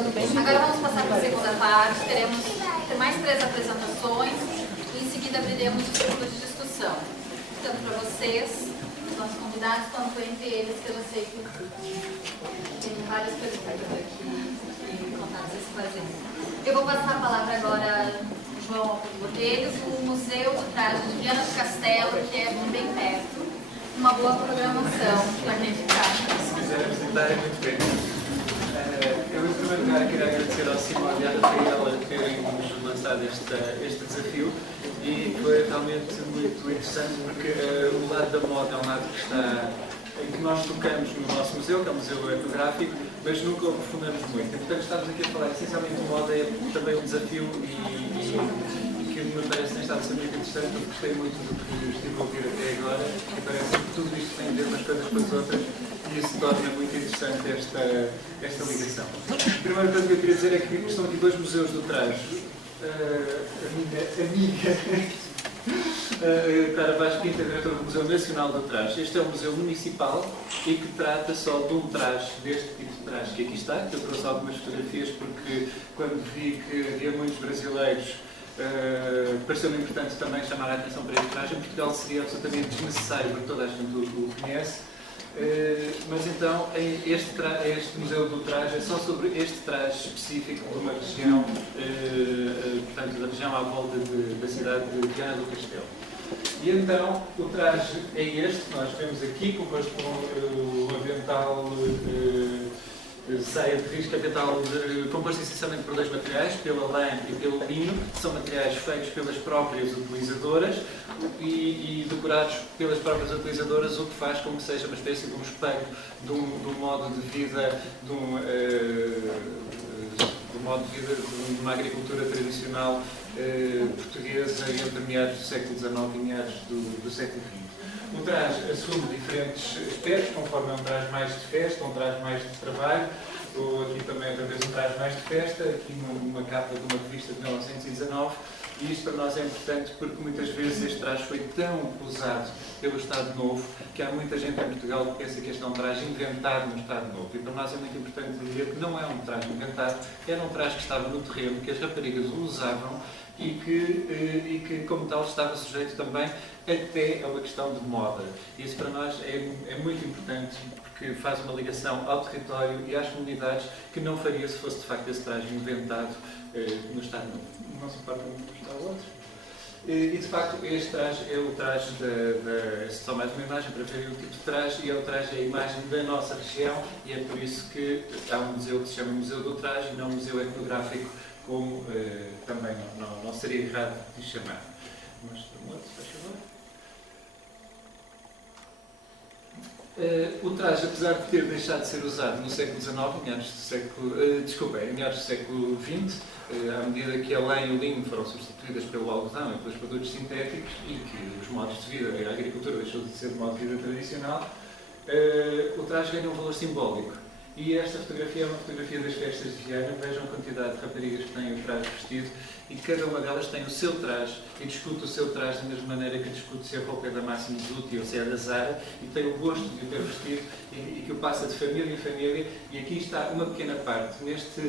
Agora vamos passar para a segunda parte, teremos mais 3 apresentações e em seguida abriremos o círculo de discussão, tanto para vocês, os nossos convidados, quanto entre eles, que eu sei que tem várias perguntas aqui e contatos a se fazer. Eu vou passar a palavra agora ao João Botelho, do Museu de Trajes de Viana do Castelo, que é bem perto. Uma boa programação para quem ficar. Se quiser visitar, é muito bem. Eu, em primeiro lugar, queria agradecer ao Simão e à Rafaela terem-nos lançado este desafio e foi realmente muito interessante porque o lado da moda é um lado em que nós tocamos no nosso museu, que é o Museu Etnográfico, mas nunca o aprofundamos muito. E, portanto, estamos aqui a falar essencialmente de moda, é também um desafio e que me parece tem estado a ser muito interessante, porque gostei muito do que estive a ouvir até agora e parece que tudo isto tem a ver umas coisas com as outras e isso torna muito interessante esta ligação. A primeira coisa que eu queria dizer é que estão aqui 2 museus do traje. A minha amiga Clara Vaz Pinto é diretora do Museu Nacional do Traje. Este é um museu municipal e que trata só de um traje, deste tipo de traje que aqui está, que eu trouxe algumas fotografias porque quando vi que havia muitos brasileiros pareceu-me importante também chamar a atenção para este traje. Em Portugal seria absolutamente desnecessário, porque toda a gente o conhece. Mas então este Museu do Traje é só sobre este traje específico de uma região, portanto, da região à volta da cidade de Viana do Castelo. E então o traje é este que nós vemos aqui, composto por um avental, saia de risco, avental composto essencialmente por 2 materiais, pela lã e pelo linho, que são materiais feitos pelas próprias utilizadoras e decorados pelas próprias utilizadoras, o que faz com que seja uma espécie de um espelho de um modo de vida, de uma agricultura tradicional portuguesa entre meados do século XIX e meados do século XX. O traje assume diferentes aspectos, conforme é um traje mais de festa, um traje mais de trabalho, ou aqui também outra vez um traje mais de festa, aqui numa capa de uma revista de 1919, e isto para nós é importante porque muitas vezes este traje foi tão usado pelo Estado Novo que há muita gente em Portugal que pensa que este é um traje inventado no Estado Novo. E para nós é muito importante dizer que não é um traje inventado, era um traje que estava no terreno, que as raparigas o usavam e que como tal estava sujeito também até a uma questão de moda. Isso para nós é muito importante porque faz uma ligação ao território e às comunidades que não faria se fosse de facto esse traje inventado no Estado Novo. Não se importa muito mostrar o outro. E de facto este traje é o traje só mais uma imagem para verem o tipo de traje, e é o traje, é a imagem da nossa região, e é por isso que há um museu que se chama Museu do Traje e não um Museu Etnográfico, como também não seria errado de chamar. Mostra-me outro, faz favor. O traje, apesar de ter deixado de ser usado no século XIX, em meados do século XX, à medida que a lã e o linho foram substituídas pelo algodão e pelos produtos sintéticos e que os modos de vida, a agricultura deixou de ser um modo de vida tradicional, o traje ganhou um valor simbólico. E esta fotografia é uma fotografia das festas de Viana. Vejam a quantidade de raparigas que têm o traje vestido e cada uma delas tem o seu traje e discute o seu traje da mesma maneira que discute se a roupa é da Massimo Dutti ou se é da Zara e tem o gosto de o ter vestido e que o passa de família em família. E aqui está uma pequena parte. Neste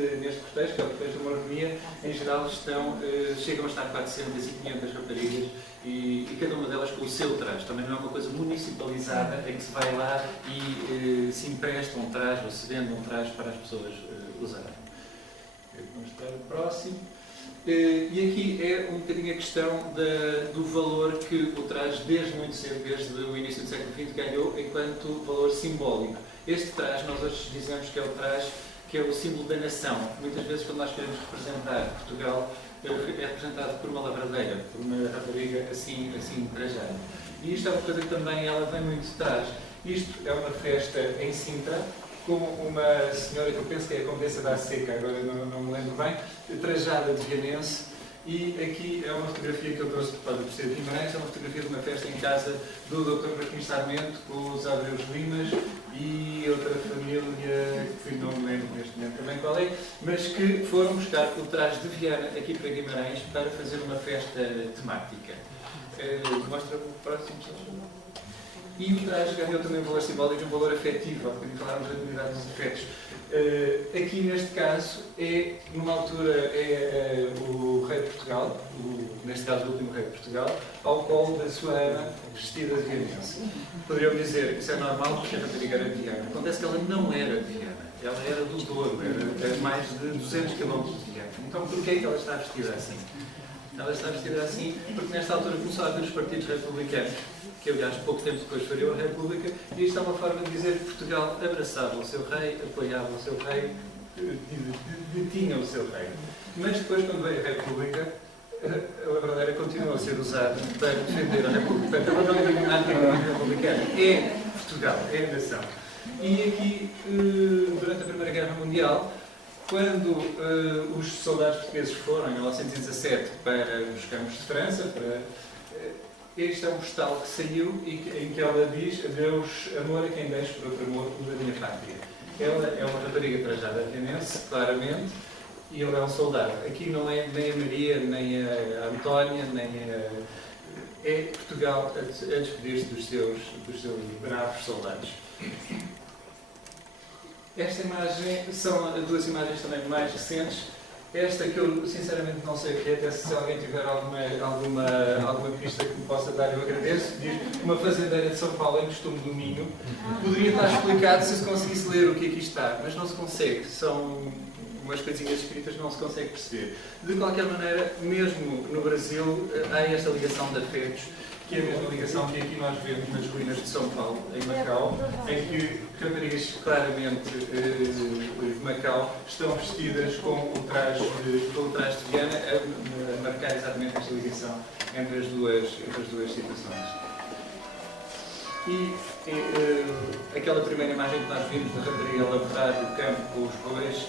cortejo, que é o cortejo de uma harmonia, em geral chegam a estar 400 e 500 raparigas e cada uma delas com o seu traje. Também não é uma coisa municipalizada em que se vai lá e se empresta um traje ou se vende um traje para as pessoas usarem. Vou mostrar o próximo. E aqui é um bocadinho a questão do valor que o traje, desde muito cedo, desde o início do século XX, ganhou enquanto valor simbólico. Este traje, nós hoje dizemos que é o traje que é o símbolo da nação. Muitas vezes, quando nós queremos representar Portugal, é representado por uma lavradeira, por uma rapariga assim trajada. E isto é uma coisa que também ela vem muito de trás. Isto é uma festa em Sintra, com uma senhora que eu penso que é a Condessa da Seca, agora não me lembro bem, trajada de vianense, e aqui é uma fotografia que eu trouxe por causa de ser de Guimarães, é uma fotografia de uma festa em casa do Dr. Martins Sarmento, com os Abreus Limas e outra família que não me lembro neste momento também qual é, mas que foram buscar o traje de Viana aqui para Guimarães para fazer uma festa temática. Mostra-me o próximo, por favor. E o traje ganhou também um valor simbólico e um valor afetivo, há bocadinho falámos da unidade dos afetos. Aqui neste caso, numa altura, o rei de Portugal, neste caso o último rei de Portugal, ao colo da sua ama vestida de vianense. Poderiam dizer que isso é normal porque a rapariga era de Viana. Acontece que ela não era de Viana, ela era do Douro, era mais de 200 km de Viana. Então porquê é que ela está vestida assim? Ela está vestida assim porque nesta altura começou a haver os partidos republicanos, que aliás pouco tempo depois fariam a República, e isto é uma forma de dizer que Portugal abraçava o seu rei, apoiava o seu rei, detinha o seu rei. Mas depois, quando veio a República, a lavradeira continuou a ser usada para defender a República. Portanto, ela não é nada republicana, é Portugal, é a nação. E aqui, durante a Primeira Guerra Mundial, quando os soldados portugueses foram, em 1917, para os campos de França, este é um postal que saiu em que ela diz: adeus, amor, a quem deixo por outro amor, da minha pátria. Ela é uma rapariga trajada vianense, claramente, e ele é um soldado. Aqui não é nem a Maria, nem a Antónia, nem a... É Portugal a despedir-se dos seus bravos soldados. Esta imagem são duas imagens também mais recentes. Esta que eu sinceramente não sei o que é, até se alguém tiver alguma pista que me possa dar, eu agradeço. Diz uma fazendeira de São Paulo em costume do Minho. Poderia estar explicado se conseguisse ler o que aqui está, mas não se consegue. São umas coisinhas escritas, não se consegue perceber. De qualquer maneira, mesmo no Brasil, há esta ligação de afetos, que é a mesma ligação que aqui nós vemos nas ruínas de São Paulo, em Macau, em que raparigas claramente de Macau estão vestidas com o traje de Viana, a marcar exatamente esta ligação entre as duas situações. E aquela primeira imagem que nós vimos da rapariga a lavrar o campo com os bois,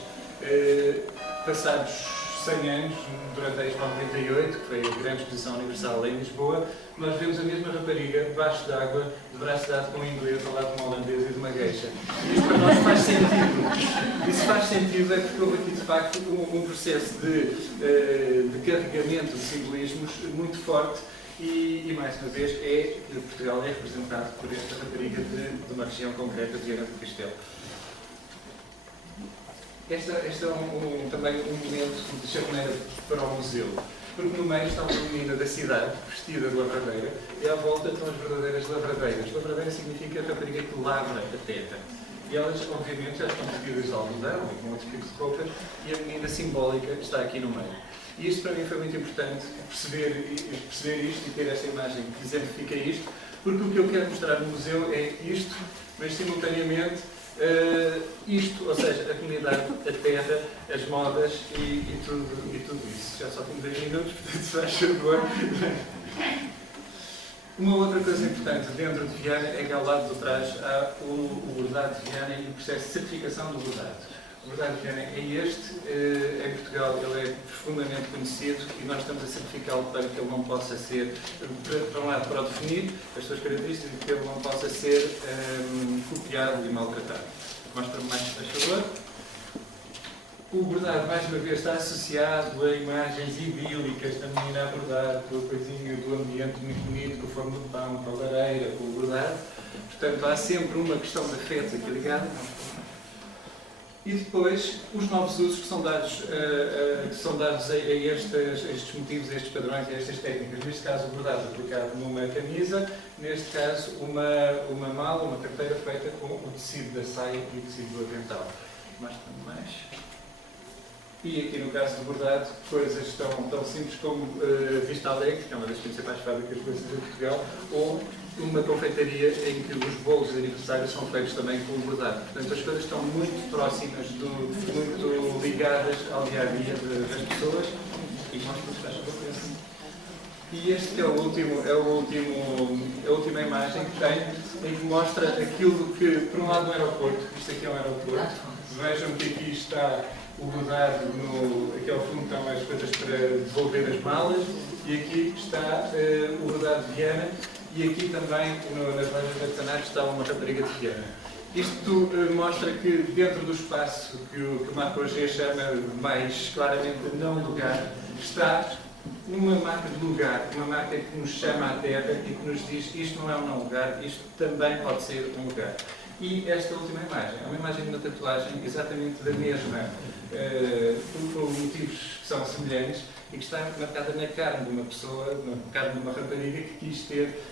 passados 100 anos, durante a Expo 98, que foi a grande exposição universal em Lisboa, nós vemos a mesma rapariga debaixo d'água, de braço dado com um inglês, ao lado de uma holandesa e de uma geisha. Isto para nós faz sentido. Isso faz sentido é porque houve aqui, de facto, um processo de carregamento de simbolismos muito forte e mais uma vez, Portugal é representado por esta rapariga de uma região concreta, de Viana do Castelo. Este é também um momento de charneira para o museu, porque no meio está uma menina da cidade, vestida de lavradeira, e à volta estão as verdadeiras lavradeiras. Lavradeira significa a rapariga que lavra a terra. E elas, obviamente, já estão vestidas de algodão, com outro tipo de roupas, e a menina simbólica está aqui no meio. E isto para mim foi muito importante, perceber isto e ter esta imagem que exemplifica isto, porque o que eu quero mostrar no museu é isto, mas simultaneamente isto, ou seja, a comunidade, a terra, as modas e tudo isso. Já só tenho 2 minutos, portanto, se faz favor. Uma outra coisa importante dentro de Viana é que ao lado do traje há o bordado de Viana e o processo de certificação do bordado. O bordado de Viana é este, em Portugal ele é profundamente conhecido e nós estamos a certificá-lo para que ele não possa ser, para um lado, para o definir as suas características e que ele não possa ser copiado e maltratado. Mostra-me mais, por favor. O bordado, mais uma vez, está associado a imagens idílicas da menina a bordar, com a coisinha do ambiente muito bonito, com a forma do pão, com a lareira, com o bordado. Portanto, há sempre uma questão de afeto aqui ligada. E depois, os novos usos que são dados a estes motivos, a estes padrões, a estas técnicas. Neste caso, o bordado aplicado numa camisa, neste caso, uma mala, uma carteira feita com o tecido da saia e o tecido do avental. Mostra-me mais. E aqui no caso do bordado, coisas tão simples como Vista Alegre, que é uma das principais fábricas de coisas em Portugal, ou uma confeitaria em que os bolos de aniversário são feitos também com o bordado. Portanto, as coisas estão muito próximas, muito ligadas ao dia-a-dia das pessoas. E mostro-vos, faz favor, assim. E este é a última imagem que tem, em que mostra aquilo que, por um lado, no aeroporto, isto aqui é um aeroporto, vejam que aqui está o bordado, aqui ao fundo estão as coisas para devolver as malas, e aqui está o bordado de Viana, e aqui também, nas lojas de artesanato, está uma rapariga de Viana. Isto mostra que dentro do espaço que o Marco G chama mais claramente não lugar, está uma marca de lugar, uma marca que nos chama à terra e que nos diz isto não é um não lugar, isto também pode ser um lugar. E esta última imagem é uma imagem de uma tatuagem exatamente da mesma, por motivos que são semelhantes, e que está marcada na carne de uma pessoa, na carne de uma rapariga que quis ter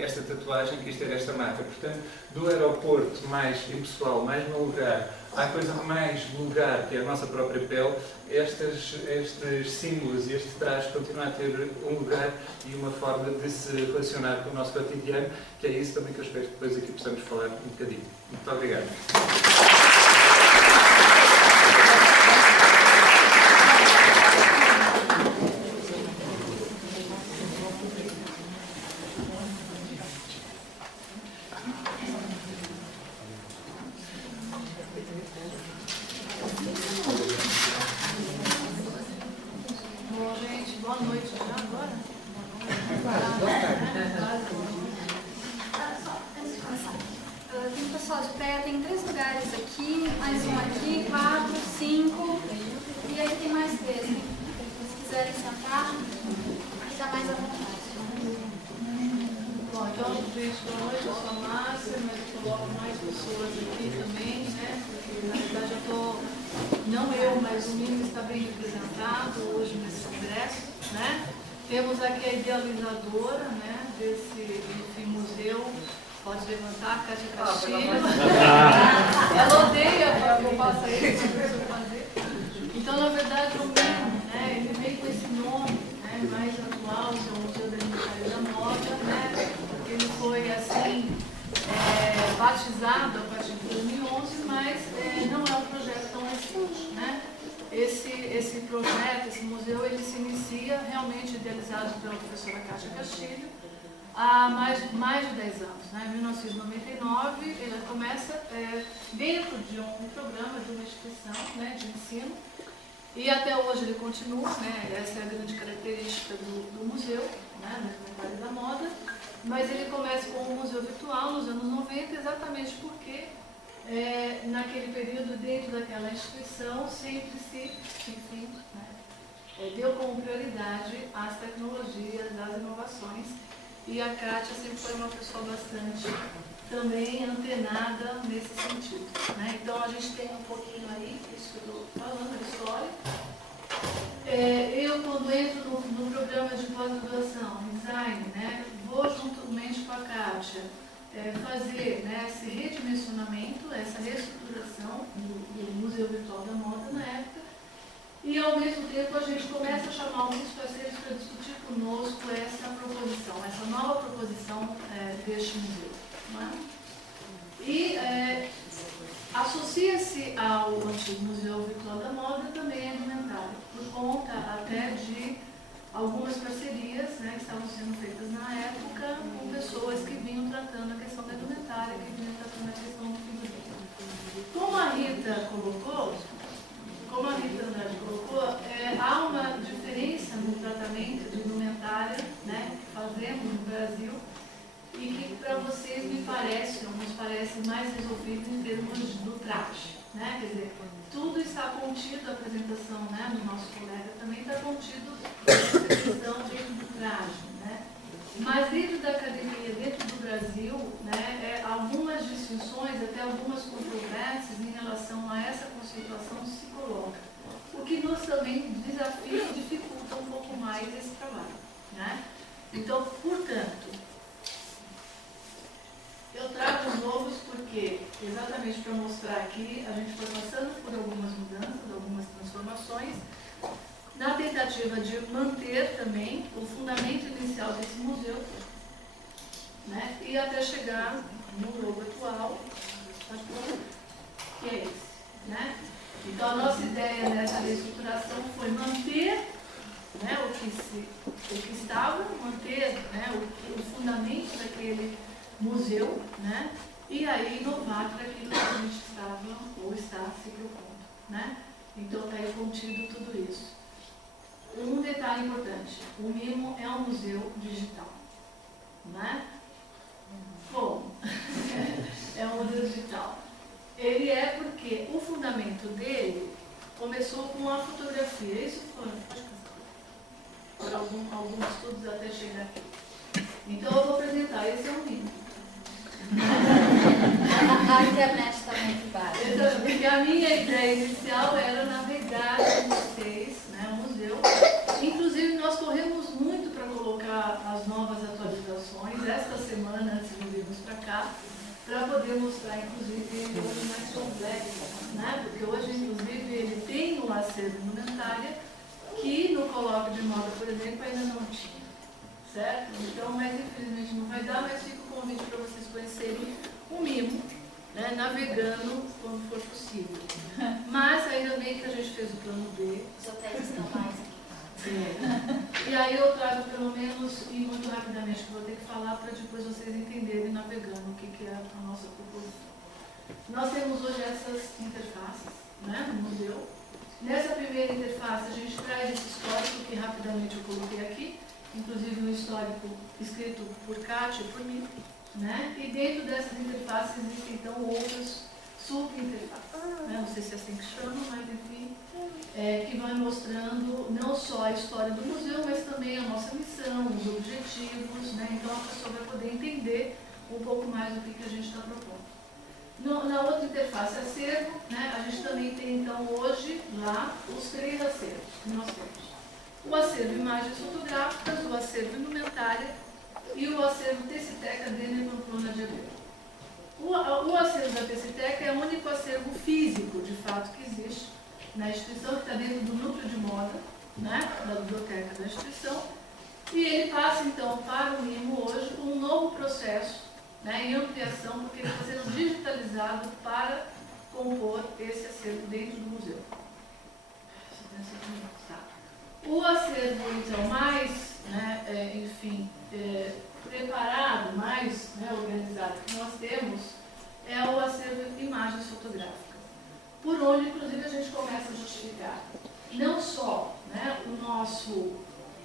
esta tatuagem, quis ter esta marca. Portanto, do aeroporto mais impessoal, mais no lugar, à coisa mais vulgar, que é a nossa própria pele, estes símbolos e este traje continuam a ter um lugar e uma forma de se relacionar com o nosso cotidiano, que é isso também que eu espero que depois aqui possamos falar um bocadinho. Muito obrigado. Temos aqui a idealizadora, né, desse museu, pode levantar, Kátia Castilho. Ela odeia que eu faça isso, fazer. Então, na verdade, o Mimo, né, ele veio com esse nome, né, mais atual, que é o Museu da Indústria da Moda, né, porque ele foi, assim, batizado a partir de 2011, mas não é um projeto tão recente, né. Esse projeto, esse museu, ele se inicia realmente idealizado pela professora Kátia Castilho há mais de 10 anos. Né? Em 1999, ele começa dentro de um programa, de uma instituição, né, de ensino, e até hoje ele continua, né? Essa é a grande característica do museu, né, no Vale da Moda, mas ele começa com um museu virtual nos anos 90, exatamente porque naquele período, dentro daquela instituição, sempre se, enfim, né, deu como prioridade as tecnologias, as inovações, e a Kátia sempre foi uma pessoa bastante também antenada nesse sentido. Né? Então a gente tem um pouquinho aí, isso que eu estou falando, a história. Eu, quando entro no programa de pós-graduação, design, né, vou juntamente com a Kátia fazer, né, esse redimensionamento, essa reestruturação do Museu Virtual da Moda na época, e ao mesmo tempo a gente começa a chamar alguns parceiros para discutir conosco essa proposição, essa nova proposição deste museu. Não é? E associa-se ao antigo Museu Virtual da Moda também a indumentária, por conta até de algumas parcerias, né, que estavam sendo feitas na época com pessoas que vinham tratando a questão da indumentária, que vinham tratando a questão do figurino. Como a Rita Andrade colocou, há uma diferença no tratamento de indumentária, né, que fazemos no Brasil, e que para vocês nos parece mais resolvido em termos do traje. Né? Quer dizer, tudo está contido, a apresentação, né, do nosso colega também está contido nessa questão dentro do traje. Né? Mas dentro da academia, dentro do Brasil, né, algumas distinções, até algumas controvérsias em relação a essa conceituação se coloca, o que nos também desafia e dificulta um pouco mais esse trabalho. Né? Então, portanto, eu trago os novos porque, exatamente para mostrar aqui, a gente foi passando por algumas mudanças, algumas transformações, na tentativa de manter também o fundamento inicial desse museu, né, e até chegar no logo atual, que é esse. Né? Então, a nossa ideia nessa reestruturação foi manter, né, o que estava, manter, né, o fundamento daquele museu, né? E aí inovar para aquilo que a gente estava ou está se propondo. Né? Então está aí contido tudo isso. Um detalhe importante, o Mimo é um museu digital. Né? Como? É um museu digital. Ele é porque o fundamento dele começou com a fotografia. Isso foi. por alguns estudos até chegar aqui. Então eu vou apresentar, esse é um livro. A internet também que bate. Porque a minha ideia inicial era navegar com vocês, né, o museu. Inclusive nós corremos muito para colocar as novas atualizações esta semana antes de virmos para cá, para poder mostrar, inclusive, hoje mais complexo, né? Porque hoje, inclusive, ele tem um acervo monetário que no colóquio de moda, por exemplo, ainda não tinha, certo? Então, mas infelizmente não vai dar, mas fica o convite para vocês conhecerem o MIMO, né? Navegando quando for possível. Mas ainda bem que a gente fez o plano B. Os hotéis estão mais aqui. E aí eu trago pelo menos, e muito rapidamente, que vou ter que falar para depois vocês entenderem navegando o que é a nossa proposição. Nós temos hoje essas interfaces, né, no museu. Nessa primeira interface a gente traz esse histórico que rapidamente eu coloquei aqui, inclusive um histórico escrito por Kátia e por mim, né? E dentro dessas interfaces existem então outras subinterfaces, né? Não sei se é assim que chama, mas enfim, que vai mostrando não só a história do museu, mas também a nossa missão, os objetivos, né? Então a pessoa vai poder entender um pouco mais do que a gente está propondo. Na outra interface acervo, né, a gente também tem então hoje lá os 3 acervos que nós temos. O acervo imagens fotográficas, o acervo indumentária e o acervo Tessiteca Denner Pamplona de Abreu. O acervo da Tessiteca é o único acervo físico, de fato, que existe na instituição, que está dentro do núcleo de moda, né, da biblioteca da instituição, e ele passa então para o MIMO hoje com um novo processo, né, em ampliação, porque ele está sendo digitalizado para compor esse acervo dentro do museu. O acervo, então, mais, né, enfim, preparado, mais, né, organizado que nós temos, é o acervo imagens fotográficas, por onde, inclusive, a gente começa a justificar não só, né, o nosso,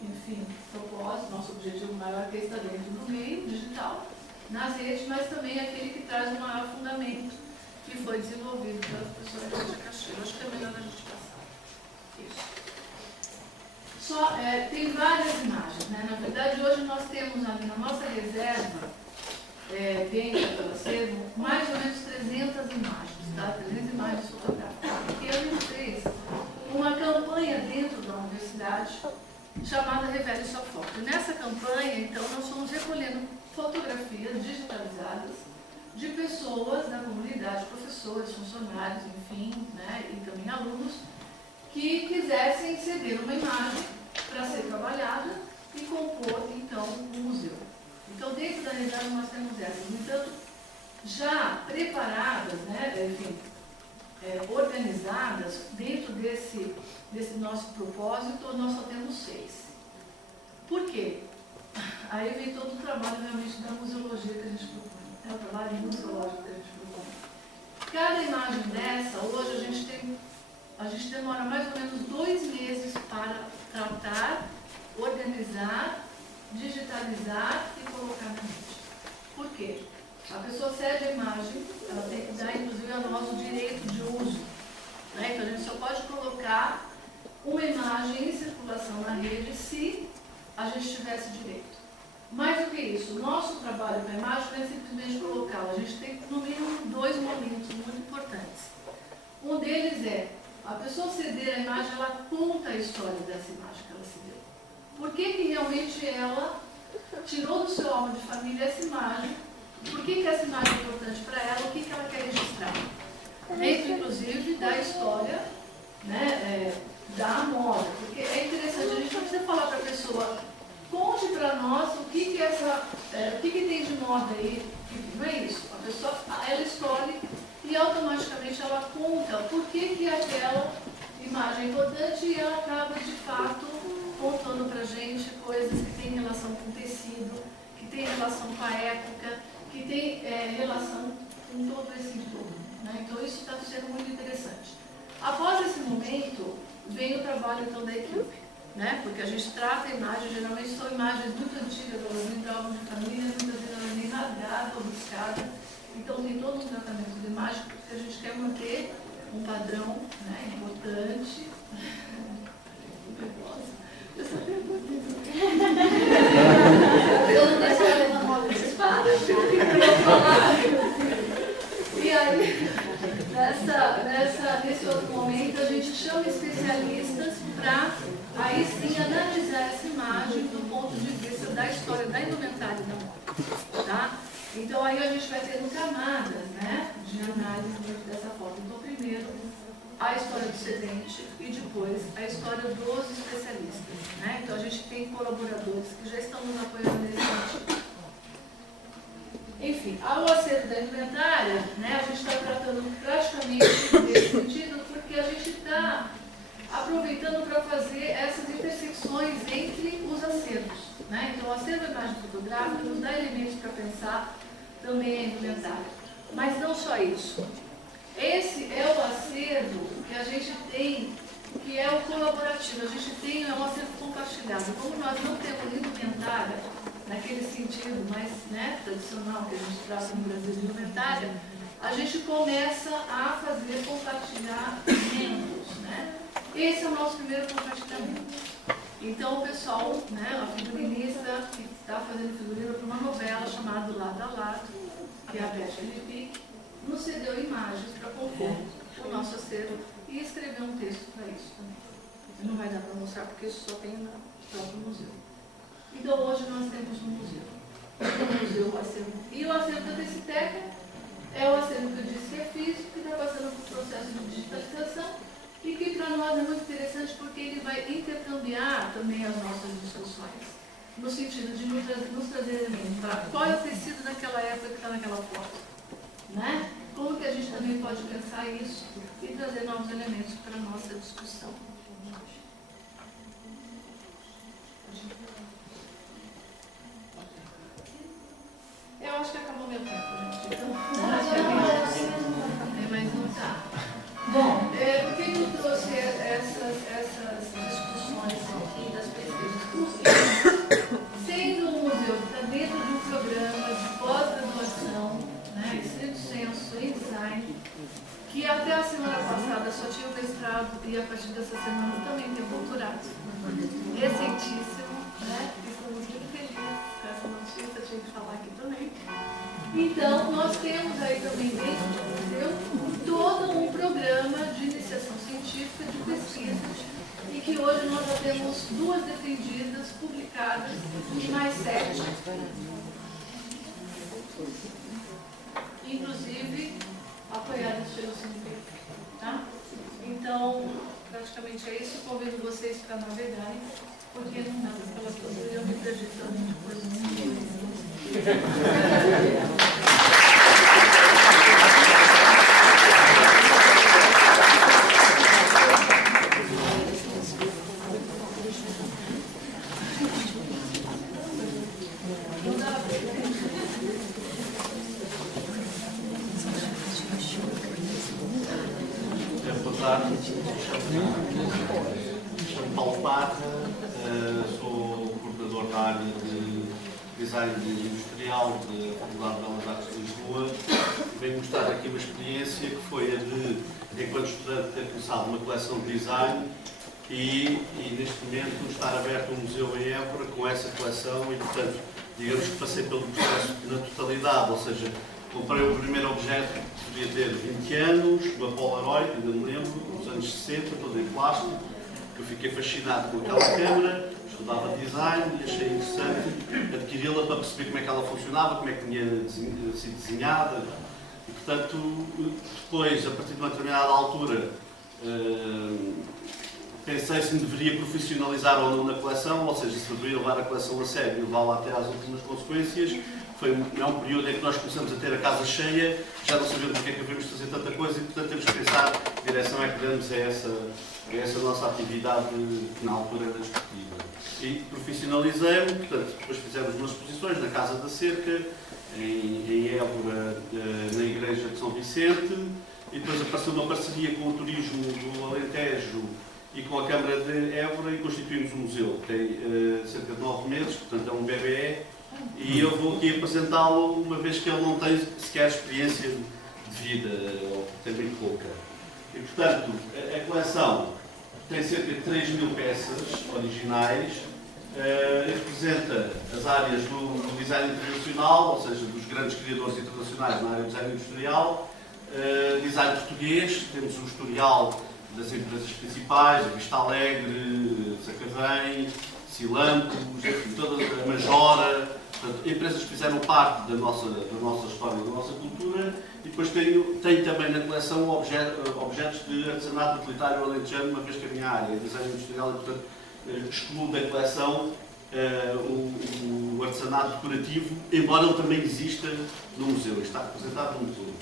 enfim, propósito, nosso objetivo maior, que está dentro do meio digital, nas redes, mas também aquele que traz um maior fundamento que foi desenvolvido pela professora Kátia Castilho. Acho que é melhor a gente passar. Isso. Tem várias imagens, né? Na verdade, hoje nós temos ali na nossa reserva, dentro do acervo, mais ou menos 300 imagens, tá? 300 imagens fotográficas. Porque a gente fez uma campanha dentro da universidade chamada Revele Sua Foto. E nessa campanha, então, nós fomos recolhendo fotografias digitalizadas de pessoas da comunidade, professores, funcionários, enfim, né, e também alunos, que quisessem ceder uma imagem para ser trabalhada e compor, então, um museu. Então, dentro da reserva nós temos essas. No entanto, já preparadas, né, enfim, organizadas, dentro desse nosso propósito, nós só temos 6. Por quê? Aí vem todo o trabalho realmente da museologia que a gente propõe. É o trabalho museológico que a gente propõe. Cada imagem dessa, hoje a gente demora mais ou menos 2 meses para tratar, organizar, digitalizar e colocar na rede. Por quê? A pessoa cede a imagem, ela tem que dar inclusive a nós o direito de uso. Né? Então a gente só pode colocar uma imagem em circulação na rede se a gente tivesse direito. Mais do que isso, o nosso trabalho com a imagem não é simplesmente colocá-la. A gente tem, no mínimo, 2 momentos muito importantes. Um deles é, a pessoa ceder a imagem, ela conta a história dessa imagem que ela cedeu. Por que realmente ela tirou do seu álbum de família essa imagem? Por que essa imagem é importante para ela? O que ela quer registrar? Dentro, inclusive, da história, né, da moda. Porque é interessante, a gente não precisa falar para a pessoa, conte para nós o que tem de moda aí. Não é isso. A pessoa, ela escolhe e automaticamente ela conta por que aquela imagem é importante e ela acaba, de fato, contando para a gente coisas que têm relação com o tecido, que têm relação com a época, que tem relação com todo esse entorno. Né? Então, isso está sendo muito interessante. Após esse momento, vem o trabalho então da equipe. Né? Porque a gente trata a imagem, geralmente são imagens muito antigas, elas vêm de álbum de família, muitas vezes ela vem rasgada ou riscada. Então tem todo um tratamento de imagem, porque a gente quer manter um padrão, né, importante. Eu só tenho nesse outro momento, a gente chama especialistas para, aí sim, analisar essa imagem do ponto de vista da história da indumentária da moto. Tá? Então, aí a gente vai tendo camadas, né, de análise dessa foto. Então, primeiro, a história do cedente e depois a história dos especialistas. Né? Então, a gente tem colaboradores que já estão nos apoiando nesse sentido. Enfim, ao acerto da indumentária, né, a gente está tratando praticamente nesse sentido, porque a gente está aproveitando para fazer essas intersecções entre os acertos. Né? Então, o acerto da imagem fotográfica nos dá elementos para pensar também a indumentária. Mas não só isso. Esse é o acervo que a gente tem, que é o colaborativo. A gente tem um acervo compartilhado. Como nós não temos indumentária, naquele sentido mais, né, tradicional que a gente trata no Brasil de indumentária, a gente começa a fazer compartilhamentos. Né? Esse é o nosso primeiro compartilhamento. Então, o pessoal, né, a figurinista que está fazendo figurino para uma novela chamada Lado a Lado, que é a Beth Felipe, nos cedeu imagens para compor o nosso acervo e escrever um texto para isso também. Não vai dar para mostrar porque isso só tem no próprio museu. Então, hoje nós temos um museu. O museu, o acervo. E o acervo da Teciteca é o acervo que eu disse que é físico, que está passando por processo de digitalização e que para nós é muito interessante porque ele vai intercambiar também as nossas discussões, no sentido de nos trazer elementos para qual é o tecido daquela época que está naquela foto. Né? Como que a gente também pode pensar isso e trazer novos elementos para a nossa discussão. Eu acho que acabou meu tempo, gente. Então, mas não está. Bom, por que eu trouxe essas discussões aqui das pesquisas? Sendo um museu que está dentro de um programa de pós-graduação, né, estrito senso em design, que até a semana passada só tinha o mestrado e a partir dessa semana também tem o doutorado. Recentíssimo, né? Estamos muito felizes com essa notícia, tinha que falar aqui também. Então, nós temos aí também dentro do museu todo um programa de iniciação científica, de pesquisa, e que hoje nós já temos 2 defendidas, publicadas, e mais 7. Inclusive, apoiadas pelo CNPq. Tá? Então, praticamente é isso. Convido vocês para navegarem, porque não dá para falar tudo. Eu me perdi totalmente por isso. Boa tarde, chamo-me Paulo Parra, sou coordenador da área de design industrial da Faculdade de Belas Artes de Lisboa. Venho mostrar aqui uma experiência que foi a de, enquanto estudante, ter começado uma coleção de design e neste momento estar aberto um museu em Évora com essa coleção e, portanto, digamos que passei pelo processo na totalidade, ou seja, comprei o primeiro objeto que devia ter 20 anos, uma Polaroid, ainda me lembro, nos anos 60, todo em plástico, que eu fiquei fascinado com aquela câmera, estudava design e achei interessante adquiri-la para perceber como é que ela funcionava, como é que tinha sido desenhada. E, portanto, depois, a partir de uma determinada altura, pensei se me deveria profissionalizar ou não na coleção, ou seja, se deveria levar a coleção a sério e levá-la até às últimas consequências. É um período em que nós começamos a ter a casa cheia, já não sabemos o que é que devemos fazer tanta coisa e, portanto, temos que pensar que direção é que damos a essa nossa atividade que na altura era discutível. E profissionalizei-me, portanto, depois fizemos umas exposições na Casa da Cerca, em Évora, na Igreja de São Vicente, e depois apareceu uma parceria com o Turismo do Alentejo e com a Câmara de Évora e constituímos um museu. Tem cerca de 9 meses, portanto é um bebê. E eu vou aqui apresentá-lo, uma vez que ele não tem sequer experiência de vida, ou tem bem pouca. E, portanto, a coleção tem cerca de 3.000 peças originais, representa as áreas do design internacional, ou seja, dos grandes criadores internacionais na área do design industrial, Design português, temos o historial das empresas principais, a Vista Alegre, Sacavém, Cilampos, toda a Majora, portanto, empresas que fizeram parte da nossa história, da nossa cultura, e depois tenho também na coleção objetos de artesanato utilitário alentejano, uma vez que a minha área é design industrial e, portanto, excluo da coleção o artesanato decorativo, embora ele também exista no museu, está representado no museu.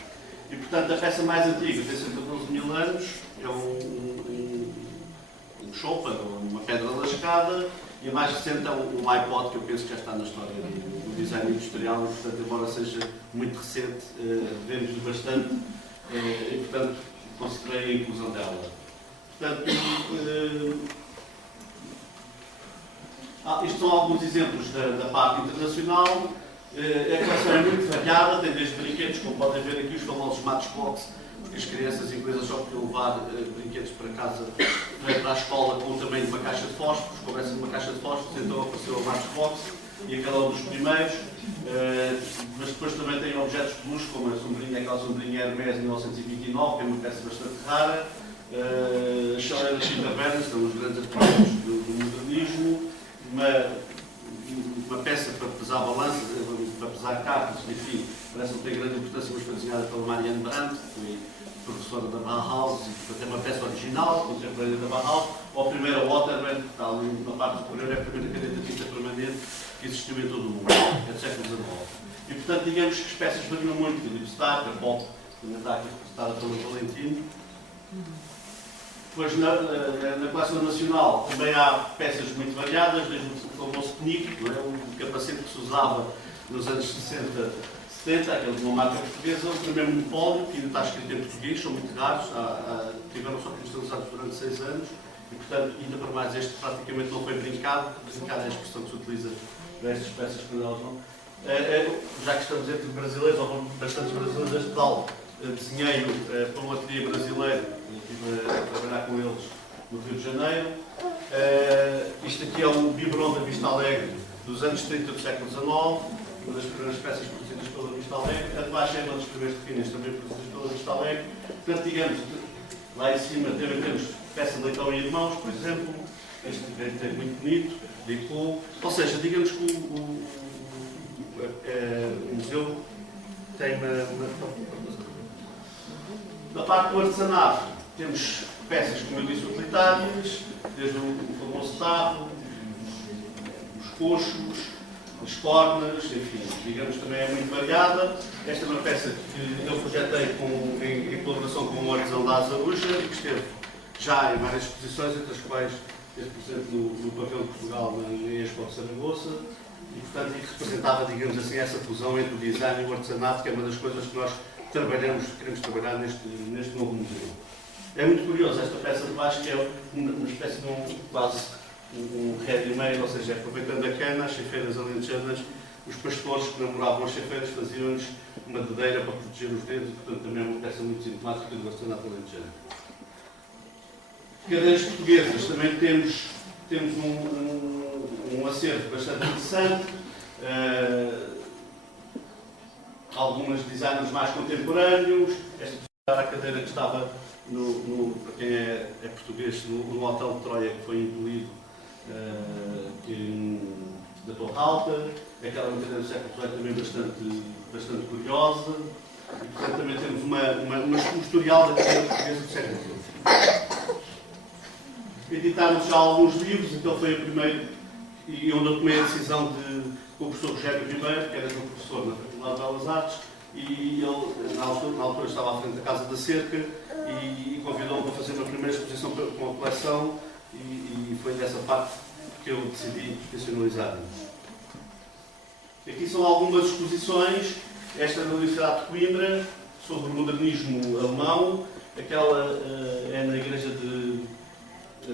E, portanto, a peça mais antiga tem cerca de 12 mil anos, é um chopa, uma pedra lascada, e a mais recente é um iPod, que eu penso que já está na história do design industrial, e, portanto, embora seja muito recente, devemos-lhe bastante, e, portanto, considerei a inclusão dela. Portanto, isto são alguns exemplos da parte internacional. A coleção é muito variada, tem desde brinquedos, como podem ver aqui, os famosos Matchbox, porque as crianças inglesas só podiam levar brinquedos para casa, para a escola, com o tamanho de uma caixa de fósforos, como essa de uma caixa de fósforos, então apareceu a Matchbox, e aquela é um dos primeiros, mas depois também tem objetos de luxo, como a sombrinha, aquela sombrinha Hermès 1929, que é uma peça bastante rara, a chaleira Chita Berns, são os grandes arquitetos do modernismo, uma peça para pesar balanças, para pesar cartas, enfim, parece não ter grande importância, mas foi desenhada pela Marianne Brandt, que foi professora da Bauhaus, e portanto é uma peça original, contemporânea da Bauhaus, ou a primeira Waterman, que está ali na parte superior, é a primeira caneta de tinta permanente que existiu em todo o mundo, é do século XIX. E portanto, digamos que as peças variam muito, a Lipstar, a Pop, que está aqui representada pelo Valentino. Depois, na coleção nacional, também há peças muito variadas, desde o famoso Knick, o capacete que se usava nos anos 60, 70, aquele de uma marca portuguesa, o primeiro monopólio, que ainda está escrito em português, são muito raros, tiveram só comercializados durante 6 anos, e portanto, ainda para mais, este praticamente não foi brincado é a expressão que se utiliza para estas peças quando elas não. Já que estamos entre brasileiros, ou bastantes brasileiros, este tal desenhei para um ateliê brasileiro, estive a trabalhar com eles no Rio de Janeiro. Isto aqui é o biberon da Vista Alegre dos anos 30 do século XIX, uma das primeiras peças produzidas pela Vista Alegre. A de baixo é uma das primeiras finas também produzidas pela Vista Alegre. Portanto, digamos, lá em cima também temos peça de Leitão e Irmãos, por exemplo. Este é muito bonito, Licou. Ou seja, digamos que o museu tem na parte do artesanato, temos peças, como eu disse, utilitárias, desde o famoso tarro, os coxos, as cornas, enfim, digamos também é muito variada. Esta é uma peça que eu projetei em colaboração com o artesão da Azaruja e que esteve já em várias exposições, entre as quais esteve presente no Pavilhão de Portugal na Expo de Saragoça, e portanto representava, digamos assim, essa fusão entre o design e o artesanato, que é uma das coisas que nós queremos trabalhar neste novo museu. É muito curioso esta peça de baixo, que é uma espécie de quase um ready-made, ou seja, aproveitando a cana, as chefeiras alentejanas, os pastores que namoravam as chefeiras faziam-nos uma dedeira para proteger os dedos, e portanto também é uma peça muito sintomática do artesanato alentejano. Cadeiras portuguesas, também temos um acervo bastante interessante. Algumas designers mais contemporâneos. Esta era a cadeira que estava, para quem é português, no Hotel de Troia, que foi incluído da Torre Alta. Aquela cadeira do século XVIII também bastante curiosa. E, portanto, também temos um historial da cadeira portuguesa do século XVIII. Editaram já alguns livros, então foi o primeiro, e onde eu tomei a decisão com o professor Rogério Ribeiro, que era meu professor na Faculdade de Belas Artes, e ele, na altura estava à frente da Casa da Cerca, e convidou-me para fazer uma primeira exposição com a coleção, e foi dessa parte que eu decidi profissionalizar. Aqui são algumas exposições, esta da Universidade de Coimbra, sobre o modernismo alemão, aquela é na Igreja de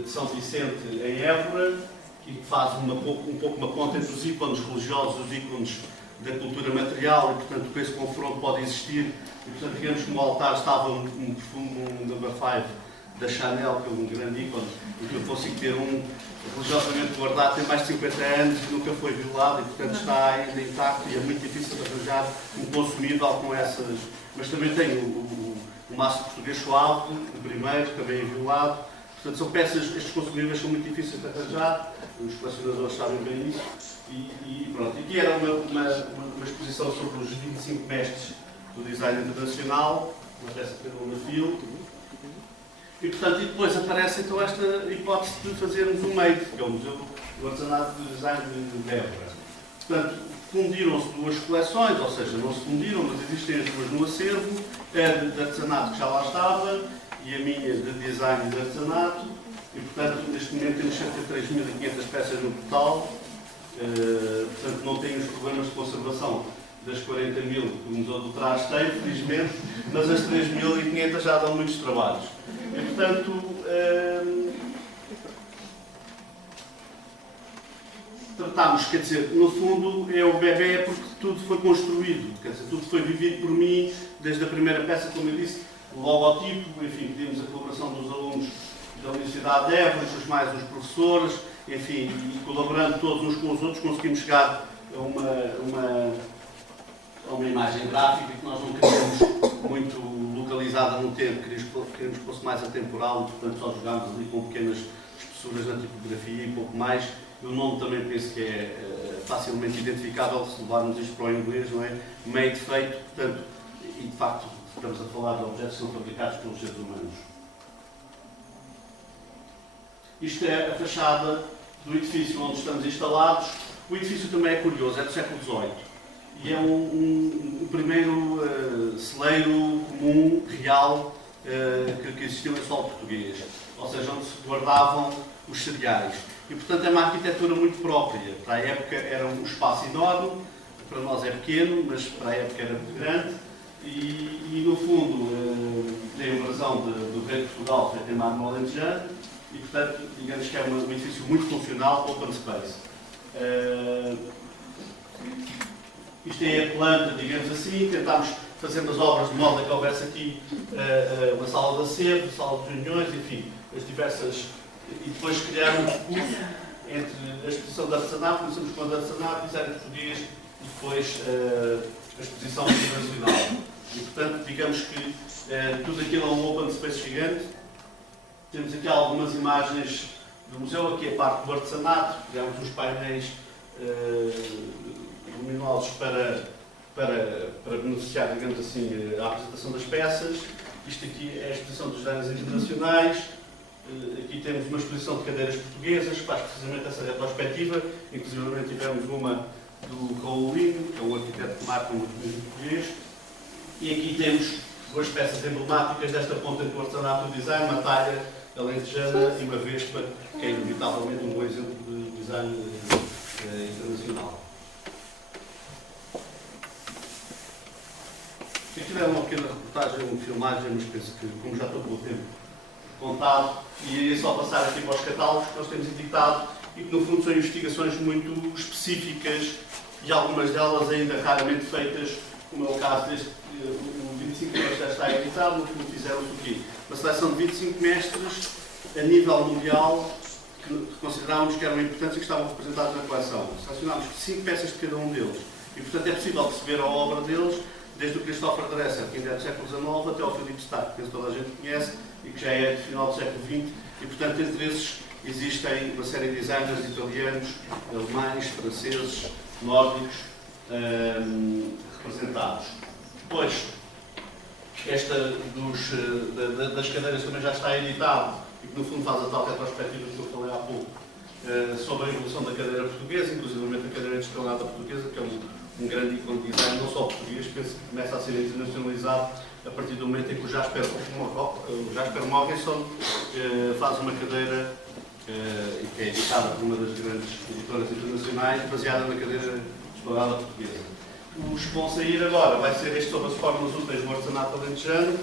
São Vicente, em Évora, que faz um pouco uma ponta entre os ícones religiosos e os ícones da cultura material, e portanto esse confronto pode existir, e portanto digamos que no altar estava um perfume, um Number 5 da Chanel, que é um grande ícone, e que eu consigo ter religiosamente guardado, tem mais de 50 anos e nunca foi violado, e portanto está ainda intacto, e é muito difícil de arranjar um consumível com essas. Mas também tem o maço português suave, o primeiro, também enviolado. Portanto, são peças, estes consumíveis são muito difíceis de arranjar, os colecionadores sabem bem isso. E pronto, aqui era uma exposição sobre os 25 mestres do design internacional, uma peça que era na FIL. E, portanto, e depois aparece então esta hipótese de fazermos um MADE, que é o Museu do Artesanato de Design de Évora. Portanto, fundiram-se duas coleções, ou seja, não se fundiram, mas existem as duas no acervo, a de artesanato que já lá estava e a minha de design de artesanato. E, portanto, neste momento temos cerca de 3.500 peças no total. Portanto, não tem os problemas de conservação das 40.000 que o Museu do Trás tem, felizmente, mas as 3.500 já dão muitos trabalhos. E, portanto, tratámos, quer dizer, no fundo é o bebê porque tudo foi construído, quer dizer, tudo foi vivido por mim, desde a primeira peça, como eu disse, o logotipo, enfim, pedimos a colaboração dos alunos da Universidade de Évora, mais os professores, enfim, e colaborando todos uns com os outros, conseguimos chegar a uma imagem gráfica que nós não queríamos muito localizada no tempo, queríamos que fosse mais atemporal, e portanto só jogámos ali com pequenas espessuras na tipografia e pouco mais. E o nome também penso que é facilmente identificável se levarmos isto para o inglês, não é? Made, feito, portanto, e de facto estamos a falar de objetos que são fabricados pelos seres humanos. Isto é a fachada do edifício onde estamos instalados. O edifício também é curioso, é do século XVIII. E é o primeiro celeiro comum, real, que existiu em solo português. Ou seja, onde se guardavam os cereais. E, portanto, é uma arquitetura muito própria. Para a época era um espaço enorme, para nós é pequeno, mas para a época era muito grande. E no fundo, tem uma razão do rei de Portugal, feito em mármore alentejano, e, portanto, digamos que é um edifício muito funcional, open space. Isto é a planta, digamos assim, tentámos fazer umas obras de modo a que houvesse aqui uma sala de acervo, sala de reuniões, enfim, as diversas... E depois criar um percurso entre a exposição de artesanato, começamos com a de artesanato, design português e depois a exposição internacional. E, portanto, digamos que tudo aquilo é um open space gigante. Temos aqui algumas imagens do museu, aqui a parte do artesanato, criamos uns painéis luminosos para beneficiar, digamos assim, a apresentação das peças. Isto aqui é a exposição dos designers internacionais. Aqui temos uma exposição de cadeiras portuguesas, que faz precisamente essa retrospectiva. Inclusive tivemos uma do Raul Lino, que é um arquiteto que marca um urbanismo português. E aqui temos duas peças emblemáticas desta ponta entre o artesanato e o design, uma talha alentejana e uma vespa, que é inevitavelmente um bom exemplo de design internacional. Aqui é uma pequena reportagem, uma filmagem, mas penso que, como já estou com o tempo contado, e é só passar aqui para os catálogos que nós temos editado e que no fundo são investigações muito específicas e algumas delas ainda raramente feitas, como é o caso deste, o 25 mestres já está editado, no fundo fizeram-se o quê? Uma seleção de 25 mestres a nível mundial que considerávamos que eram importantes e que estavam representados na coleção. Selecionámos 5 peças de cada um deles e portanto é possível perceber a obra deles desde o Christopher Dresser, que ainda é do século XIX, até ao Philippe Starck, que toda a gente conhece e que já é de final do século XX, e portanto entre esses existem uma série de designers italianos, alemães, franceses, nórdicos representados. Depois, esta das cadeiras também já está editado e que no fundo faz a tal retrospectiva que eu falei há pouco sobre a evolução da cadeira portuguesa, inclusive a cadeira de escalada portuguesa, que é um grande ícone de design, não só português, penso que começa a ser internacionalizado a partir do momento em que o Jasper Morrison faz uma cadeira que é editada por uma das grandes editoras internacionais, baseada na cadeira escalada portuguesa. O que vão sair agora vai ser este sobre as formas úteis do artesanato alentejano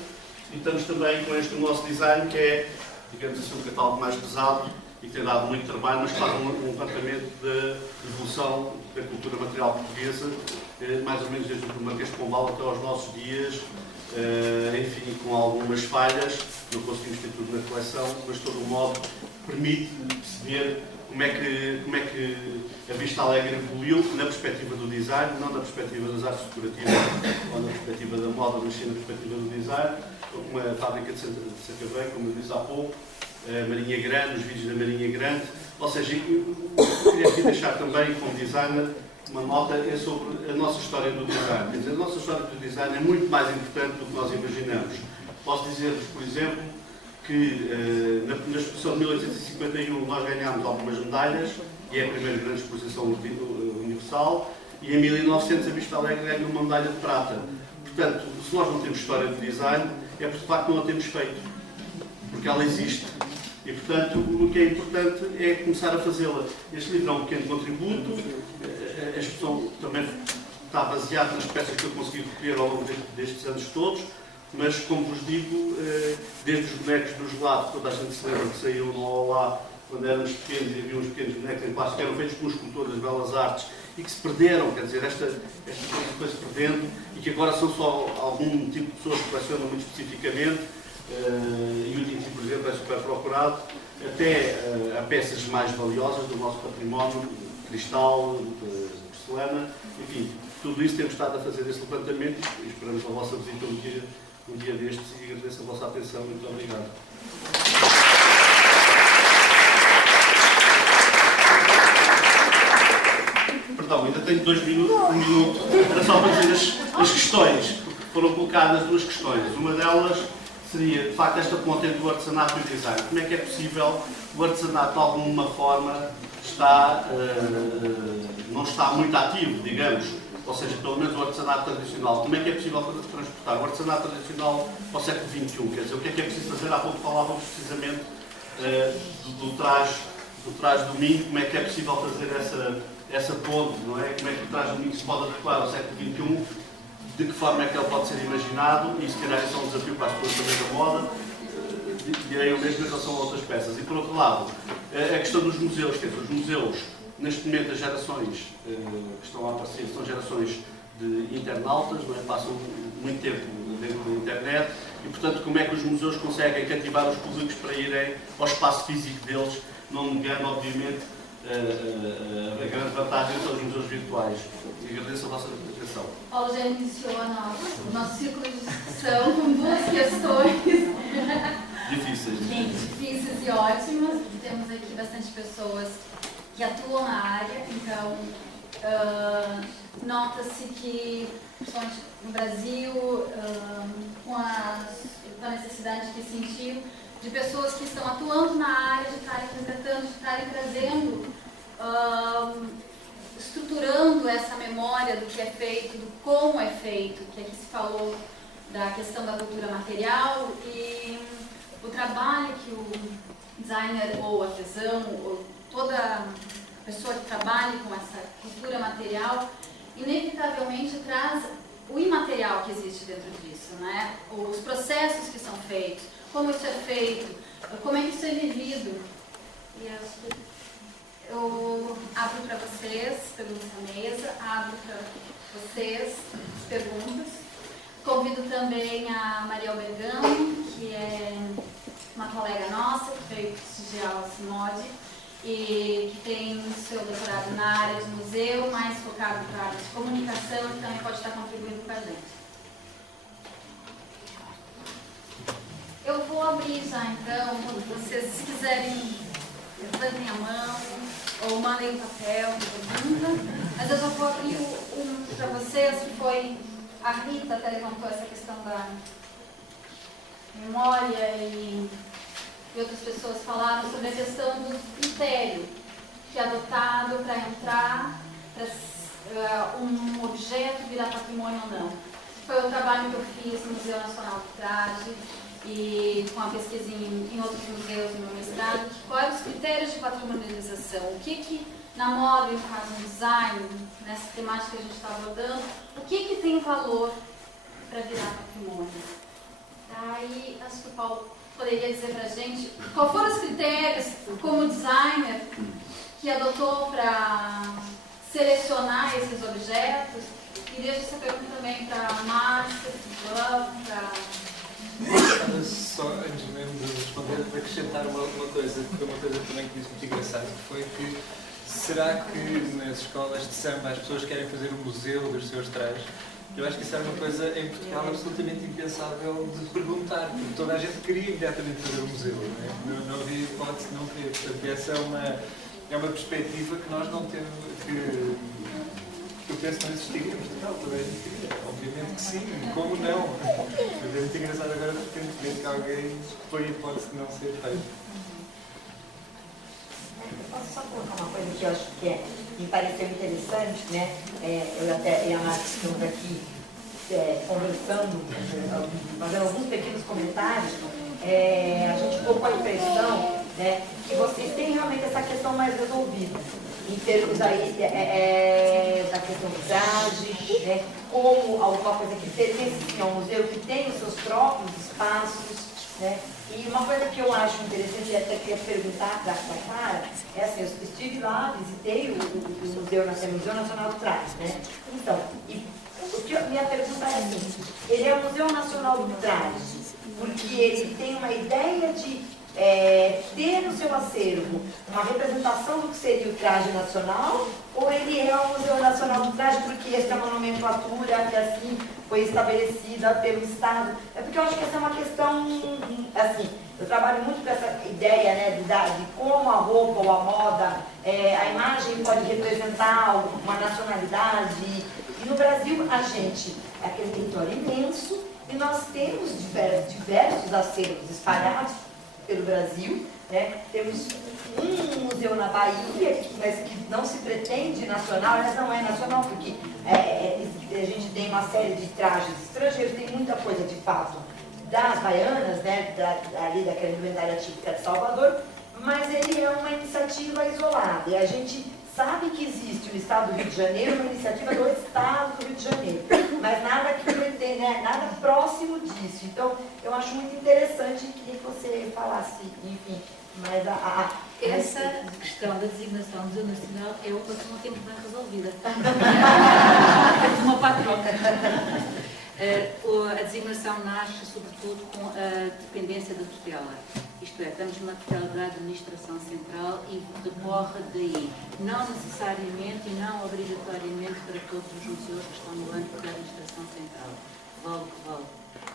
e estamos também com este nosso design que é, digamos assim, um catálogo mais pesado e que tem dado muito trabalho, mas que faz um levantamento da evolução da cultura material portuguesa, mais ou menos desde o Marquês de Pombal até aos nossos dias, enfim, com algumas falhas, não conseguimos ter tudo na coleção, mas de todo o modo permite perceber como é que a Vista Alegre evoluiu na perspectiva do design, não na perspectiva das artes decorativas ou na perspectiva da moda, mas sim na perspectiva do design, como a fábrica de Sacavém, como eu disse há pouco, a Marinha Grande, os vídeos da Marinha Grande. Ou seja, eu queria aqui deixar também, como designer, uma nota sobre a nossa história do design. Quer dizer, a nossa história do design é muito mais importante do que nós imaginamos. Posso dizer-vos, por exemplo, que na exposição de 1851 nós ganhámos algumas medalhas, e é a primeira grande exposição universal, e em 1900 a Vista Alegre ganhou uma medalha de prata. Portanto, se nós não temos história de design, é porque de facto não a temos feito, porque ela existe. E, portanto, o que é importante é começar a fazê-la. Este livro é um pequeno contributo, a exposição também está baseada nas peças que eu consegui recolher ao longo destes anos todos, mas, como vos digo, desde os bonecos do gelado, toda a gente se lembra que saíam no Olá quando éramos pequenos e havia uns pequenos bonecos em plástico que eram feitos por um escultor das Belas Artes e que se perderam, quer dizer, esta coisa foi-se perdendo e que agora são só algum tipo de pessoas que colecionam muito especificamente. E o Tintin, por exemplo, é super procurado, até a peças mais valiosas do nosso património, cristal, porcelana, enfim, tudo isso temos estado a fazer esse levantamento e esperamos a vossa visita um dia destes e agradeço a vossa atenção. Muito obrigado. Perdão, ainda tenho 2 minutos, 1 minuto, era só para dizer as questões, porque foram colocadas 2 questões. Uma delas seria, de facto, esta ponte entre o artesanato e o design. Como é que é possível o artesanato, de alguma forma, não está muito ativo, digamos, ou seja, pelo menos o artesanato tradicional. Como é que é possível transportar o artesanato tradicional ao século XXI? Quer dizer, o que é preciso fazer? Há pouco falávamos precisamente do traje do Minho, como é que é possível fazer essa ponte, não é? Como é que o traje do Minho se pode adequar ao século XXI? De que forma é que ele pode ser imaginado? E se calhar isso é um desafio para as pessoas também da moda, direi o mesmo em relação a outras peças. E por outro lado, a questão dos museus, quer dizer, os museus, neste momento as gerações que estão a aparecer são gerações de internautas, não é? Passam muito tempo dentro da internet e, portanto, como é que os museus conseguem cativar os públicos para irem ao espaço físico deles, não negando, obviamente, a grande vantagem são os museus virtuais. E agradeço a vossa atenção. Paulo já iniciou o nosso círculo de discussão com 2 questões difíceis e ótimas. Temos aqui bastante pessoas que atuam na área, então nota-se que, principalmente no Brasil, com a necessidade que sentiu de pessoas que estão atuando na área, de estarem resgatando, de estarem trazendo, estruturando essa memória do que é feito, do como é feito, que aqui se falou da questão da cultura material e o trabalho que o designer ou artesão ou toda pessoa que trabalha com essa cultura material inevitavelmente traz o imaterial que existe dentro disso, né? Os processos que são feitos, como isso é feito, como é que isso é vivido. E eu abro para vocês, perguntas à mesa, abro para vocês perguntas. Convido também a Maria Albergano, que é uma colega nossa, que veio prestigiar o CIMOD e que tem seu doutorado na área de museu, mais focado para a área de comunicação e também pode estar contribuindo com a gente. Eu vou abrir já então, vocês se quiserem, levantem a mão ou mandem um papel, pergunta, mas eu já vou abrir um para vocês, que foi a Rita até levantou essa questão da memória e outras pessoas falaram sobre a questão do critério que é adotado para entrar, para um objeto virar patrimônio ou não. Foi o trabalho que eu fiz no Museu Nacional do Trade e com a pesquisa em outros museus no meu mestrado, quais eram os critérios de patrimonialização, o que na moda, no caso no design, nessa temática que a gente está abordando, o que tem valor para virar patrimônio. Aí, acho que o Paulo poderia dizer para a gente quais foram os critérios, como designer, que adotou para selecionar esses objetos E deixo essa pergunta também para a Márcia, para... Só antes mesmo de responder, para acrescentar uma coisa, que foi uma coisa também que disse muito engraçada, que foi que será que nas escolas de samba as pessoas querem fazer um museu dos seus trajes? Eu acho que isso era uma coisa em Portugal absolutamente impensável de perguntar, porque toda a gente queria imediatamente fazer um museu, não havia hipótese de não querer. Portanto, essa é uma perspectiva que nós não temos, que eu penso que não existiria em Portugal, toda a gente queria. Obviamente que sim, como não? É muito engraçado agora de repente ver que alguém põe a hipótese de não ser feito. Posso só colocar uma coisa que eu acho que me pareceu interessante, né? Eu até e a Márcia estamos aqui conversando, fazendo alguns pequenos comentários. A gente ficou com a impressão, né, que vocês têm realmente essa questão mais resolvida, em termos aí da questão do traje, né, como alguma coisa que pertence ao museu, que tem os seus próprios espaços, né? E uma coisa que eu acho interessante, e até queria perguntar para a Clara, é assim, eu estive lá, visitei o Museu Nacional do Traje, né? Então, minha pergunta é assim, ele é o Museu Nacional do Traje, porque ele tem uma ideia de ter no seu acervo uma representação do que seria o traje nacional, ou ele é o Museu Nacional do Traje porque essa é uma nomenclatura que assim foi estabelecida pelo Estado? É porque eu acho que essa é uma questão, assim, eu trabalho muito com essa ideia, né, de como a roupa ou a moda, a imagem pode representar uma nacionalidade. E no Brasil a gente é aquele território imenso e nós temos diversos acervos espalhados pelo Brasil, né? Temos um museu na Bahia, mas que não se pretende nacional, ela não é nacional, porque a gente tem uma série de trajes estrangeiros, tem muita coisa de fato das baianas, né? Ali daquela indumentária típica de Salvador, mas ele é uma iniciativa isolada, e a gente sabe que existe no Estado do Rio de Janeiro, uma iniciativa do Estado do Rio de Janeiro, mas nada que pretende, né, nada próximo disso. Então, eu acho muito interessante e queria que você falasse, enfim, mas essa questão da designação do Museu Nacional é uma que não temos bem resolvida. Temos uma patroca. A designação nasce, sobretudo, com a dependência da tutela. Isto é, estamos numa tutela da administração central e decorre daí, não necessariamente e não obrigatoriamente para todos os museus que estão no âmbito da administração central. Vale o que vale,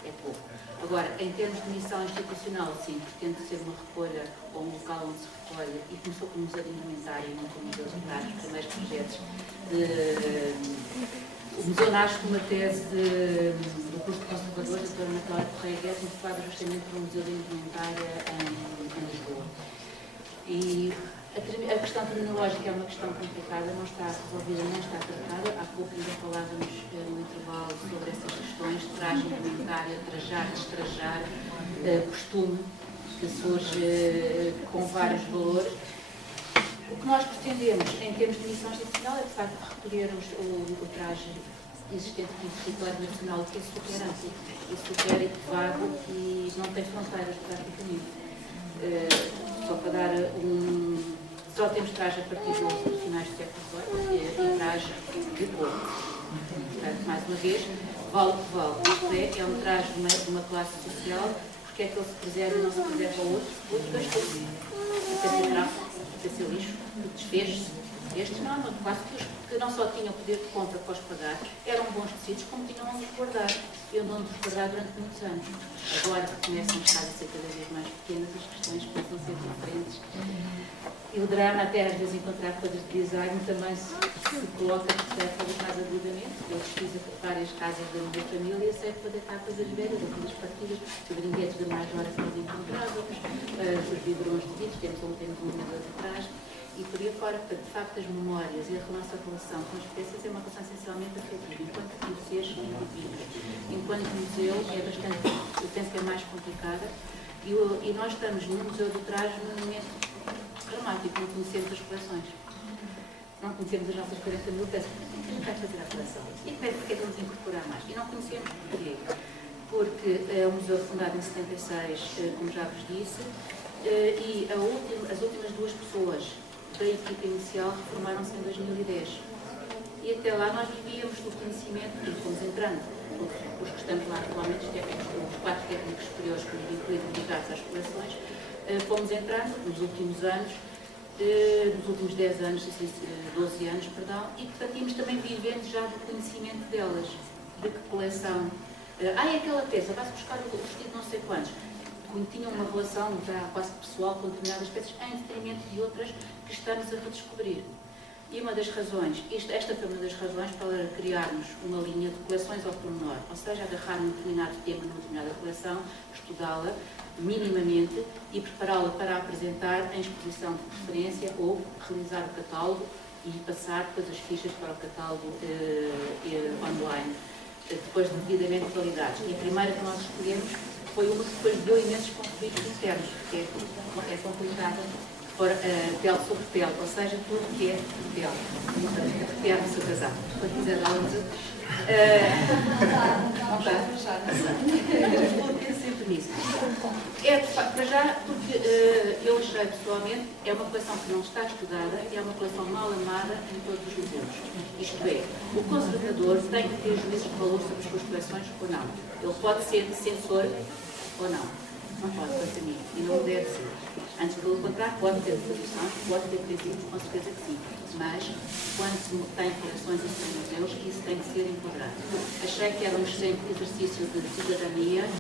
é pouco. Agora, em termos de missão institucional, sim, pretende ser uma recolha ou um local onde se recolha, e começou como museu de indumentária e não como museu de arte, os primeiros projetos O museu nasce com uma tese do curso de conservador da doutora Ana Cláudia Correia Guedes, motivada justamente para o Museu da Indumentária em Lisboa. E a questão terminológica é uma questão complicada, não está resolvida, não está tratada. Há pouco ainda falávamos no intervalo sobre essas questões de traje, indumentária, trajar, destrajar, costume, que surge com vários valores. O que nós pretendemos, em termos de missão institucional, é de facto recolher o traje existente no território nacional, que é super amplo, e super equivado e não tem fronteiras praticamente. Só para dar só temos traje a partir dos institucionais do século XVIII e traje de corpo. Portanto, mais uma vez, vale o que vale. Isto é um traje de uma classe social, porque é que ele se preserva e não se preserva ao outro gastou. Até ser trapo, até ser lixo, desfez-se. Estes não, uma classe que não só tinham poder de compra para os pagar, eram bons tecidos, como tinham onde os guardar. E onde os guardar durante muitos anos. Agora que começam a estar a ser cada vez mais pequenas, as questões começam a ser diferentes. E o drama, até às vezes encontrar coisas de design, também se coloca mais agudamente. Eu fiz várias casas da minha família e sei que para deitar coisas velhas, ou coisas partidas, os brinquedos da mais hora que nós encontrávamos, os vidrões de vidro, temos um museu de trás. E por aí fora, portanto, de facto, as memórias e a nossa relação com as peças é uma relação essencialmente afetiva, enquanto conheceres e indivíduos. Enquanto museu é bastante, eu penso que é mais complicada, e nós estamos no Museu do Traje num momento dramático, não conhecemos as coleções. Não conhecemos as nossas 40 mil peças. O que vai fazer a coleção? E porque vamos incorporar mais? E não conhecemos porquê? Porque o museu foi fundado em 76, como já vos disse, e as últimas duas pessoas da equipa inicial reformaram-se em 2010. e até lá nós vivíamos do conhecimento e fomos entrando. Os que estamos lá atualmente, os 4 técnicos superiores que nos incluíram ligados às coleções, fomos entrando nos últimos anos, nos últimos 10 anos, 12 anos, perdão, e portanto íamos também vivendo já do conhecimento delas, de que coleção. É aquela peça, vai-se buscar o vestido não sei quantos. Tinham uma relação já quase pessoal com determinadas peças, em detrimento de outras que estamos a redescobrir. E uma das razões, esta foi uma das razões para criarmos uma linha de coleções ao pormenor, ou seja, agarrar um determinado tema numa determinada coleção, estudá-la minimamente e prepará-la para apresentar em exposição de preferência ou realizar o catálogo e passar depois as fichas para o catálogo online, depois de devidamente validados. E a primeira que nós escolhemos foi uma que depois deu imensos conflitos internos, que é complicada, por pele sobre pele, ou seja, tudo que é pele. Repete no seu casaco. Quando quiser dar uma não está? Vou ter sempre nisso. Para já, porque eu achei pessoalmente, é uma coleção que não está estudada e é uma coleção mal amada em todos os museus. Isto é, o conservador tem que ter juízo de valor sobre as suas coleções ou não. Ele pode ser censor ou não. Não pode, quanto a mim, e não deve ser. Antes, pelo contrário, pode ter posição, pode ter princípios, com certeza que sim. Mas, quando se tem coleções e se tem museus, isso tem que ser enquadrado. Achei que era um excelente exercício de cidadania